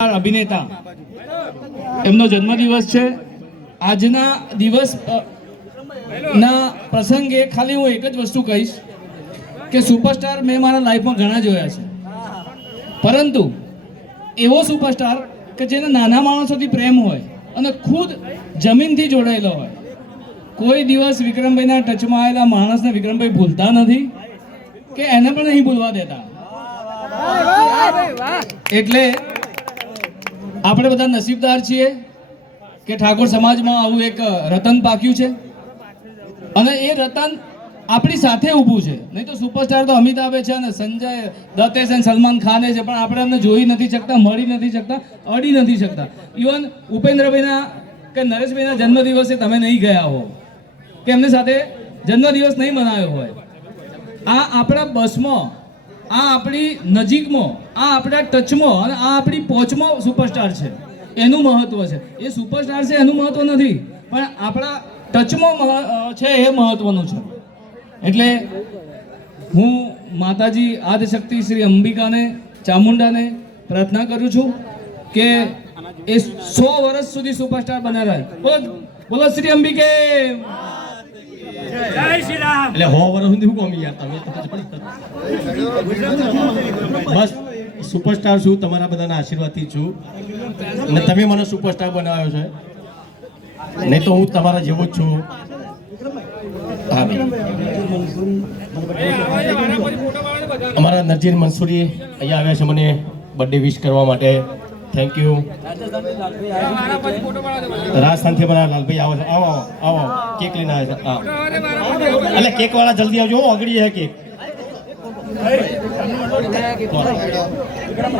અભિનેતા. એમનો જન્મદિવસ છે. આજના દિવસ ના પ્રસંગે ખાલી હું એક જ વસ્તુ કહીશ કે સુપરસ્ટાર મેં મારા લાઈફમાં ઘણા જોયા છે. પરંતુ એવો સુપરસ્ટાર કે જેને નાના માણસોથી પ્રેમ હોય અને ખુદ જમીનથી જોડાયેલો હોય. કોઈ દિવસ વિક્રમભાઈના ટચમાં આવેલા માણસને વિક્રમભાઈ ભૂલતા નથી કે એને પણ નહીં ભૂલવા દેતા. એટલે આપણે બધા નસીબદાર છીએ કે ઠાકોર સમાજમાં આવું એક રતન પાક્યું છે. અને એ રતન આપણી સાથે ઊભું છે. નહીં તો સુપરસ્ટાર તો અમિતાભે છે અને સંજય દત્તે છે સલમાન ખાને છે. પણ આપણે એમને જોઈ નથી શકતા, મળી નથી શકતા, અડી નથી શકતા. ઇવન ઉપેન્દ્રભાઈના કે નરેશભાઈના જન્મદિવસે તમે નહીં ગયા હો. કે એમની સાથે જન્મદિવસ નહીં મનાવ્યો હોય. આ આપણા બસમાં આ આપણી નજીકમાં, આ આપણા ટચમાં અને આ આપણી પહોંચમાં સુપરસ્ટાર છે. એનું મહત્વ છે. એ સુપરસ્ટાર છે એનું મહત્વ નથી, પણ આપણા ટચમાં છે એ મહત્વનું છે. એટલે હું માતાજી આદિશક્તિ શ્રી અંબિકાને, ચામુંડાને પ્રાર્થના કરું છું કે એ સો વર્ષ સુધી સુપરસ્ટાર બન્યા રહે બોલો બોલો શ્રી અંબિકે. એટલે હો વર્ષ સુધી હું કોમી યાર તમે બસ સુપરસ્ટાર છું તમારા બધાના આશીર્વાદથી છું. અને તમે મને સુપરસ્ટાર બનાવ્યો છે. નહીં તો હું તમારા જેવો જ છું. અમારા નજીર મંસૂરી અહીંયા આવ્યા છે મને બર્થડે વિશ કરવા માટે. થેન્ક યુ રાજસ્થાનથી અમારા લાલભાઈ આવો આવો આવો આવો. કેક લઈને આવે છે હા. એટલે કેક વાળા જલ્દી આવજો હો, ઓગળી છે કેક.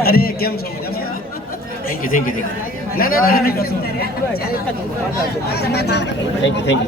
અરે કેમ છો thank you thank you thank you ના ના ના થેન્ક યુ થેન્ક યુ